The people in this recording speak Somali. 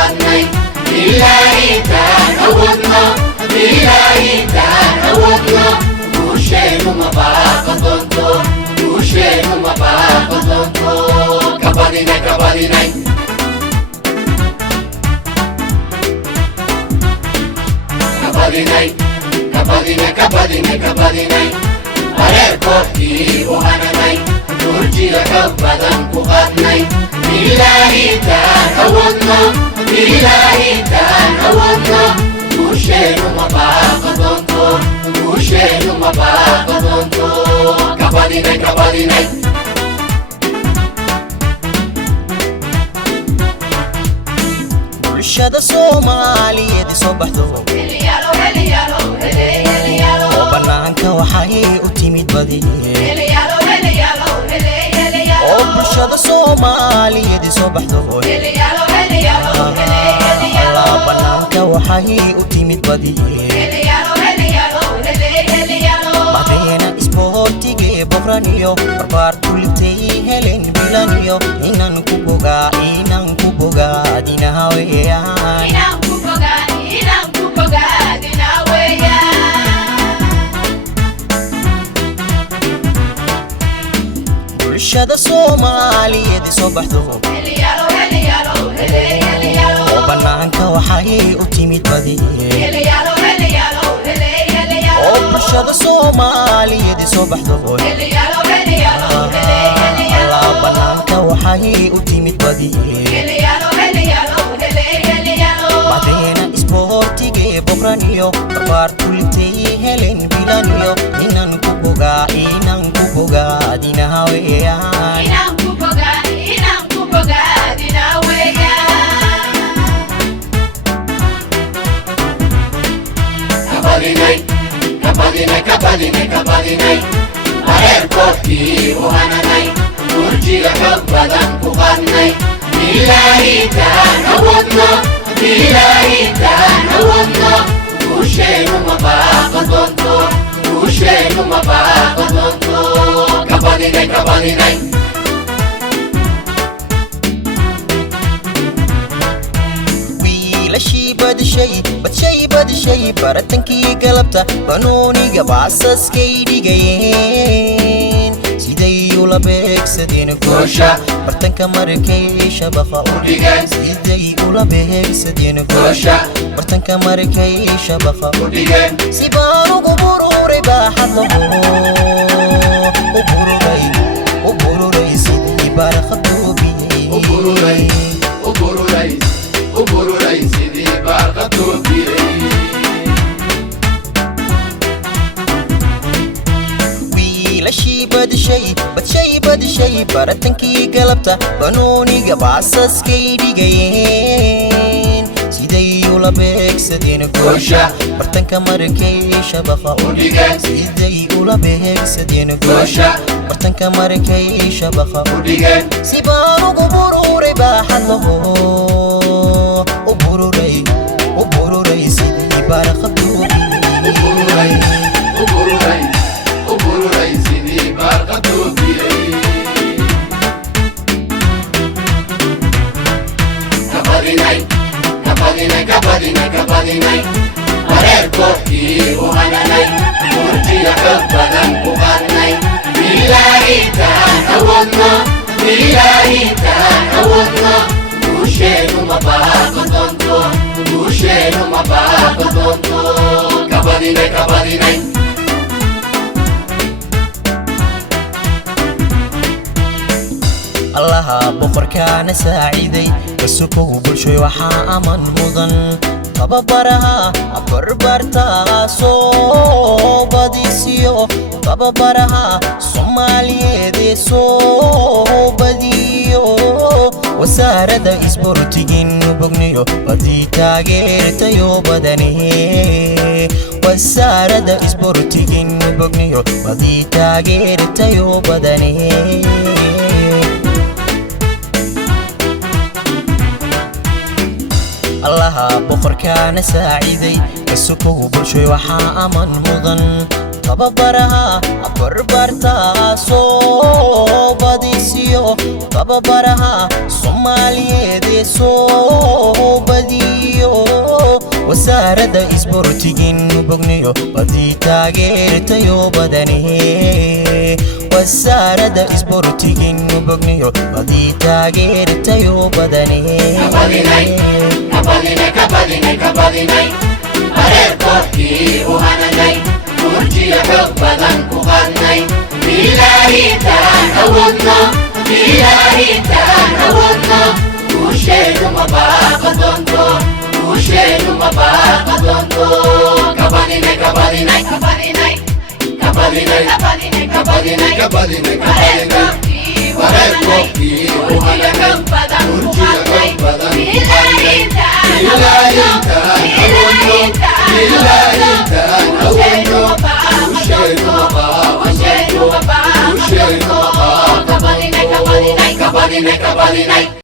قادني بالله تعودنا بالله تعودنا وشين ما باقدنتو وشين ما باقدنتو كباديني كباديني كباديني كباديني كباديني كباديني أريكوكي وهنني نرجي حبدا قادني بالله تعودنا بالله تعودنا وشين ما باقدنتو وشين ما باقدنتو كباديني كباديني bulshada Soomaaliyeed soo baxdo oo banaanka waxay u timid badi oo bulshada Soomaaliyeed soo baxdo oo banaanka waxay u timid badi madeena isboortiga boqraniyo barbaar kultay helen bilaniyo inaan ku bogaa dinaha weeyaan bulshada Soomaaliyeed soo baxdo oo banaanka waxay u timid badi oo bulshada Soomaaliyeed soo baxdo banaanka waxay u timid badi madeena isboortiga boqraniyo barbaar kultay helen bilaniyo inaan ku bogaa dinaha weeyaan كباديني كباديني كباديني كباديني أريكوكي وهنني نرجي حبدا قادني بالله تعودنا بالله تعودنا وشين ما باقدنتو وشين ما باقدنتو كباديني كباديني wiilashii badishay baratankii galabta banooniga baasaskay dhigayeen siday ula beegsadeen goosha bartanka markay shabaqa u dhigeen siday ula beegsadeen goosha bartanka markay shabaqa u dhigeen si baan ugu bururay baaxad lagu u bururay sidii barqadoobi وبروراي سيدي بارقدو wiilashii badishay baratankii galabta banooniga baasaskay dhigayeen siday ula beegsadeen goosha bartanka markay shabaqa u dhigeen siday ula beegsadeen goosha bartanka markay shabaqa u dhigeen si baan ugu bururay baaxad lagu وبروراي سيدي بارقدوبي وبروراي سيدي بارقدوبي كباديني كباديني كباديني كباديني أريكوكي وهنني نرجي حبدا قادني بالله تعودنا بالله تعودنا وشين ما باقدنتو وشين ما باقدنتو كباديني كباديني الله boqorkaana saaciiday kasukow bulshay waxaa aman mudan tababaraha barbartaa soo badisiyo tababaraha Soomaaliyeed soo badiyo wasaaradda isboortiga bogniyo badii taageertayo badaniye wasaaradda isboortiga bogniyo badii taageertayo badaniye الله boqorkaana saaciiday kasukow bulshay waxaa aman mudan tababaraha barbartaa soo badisiyo tababaraha Soomaaliyeed soo wasaaradda isboortigin bogniyo badii taageertayo badane wasaaradda isboortigin bogniyo badii taageertayo badane kabadinay bareerkooxkii u hananay murjiyo xoog badan ku qaadnay ilaahitaan awoodno guusheenu ma baaqa doonto kabadinay bareerkooxkii u hananay murjiyo xoog badan ku qaadnay ilaahitaan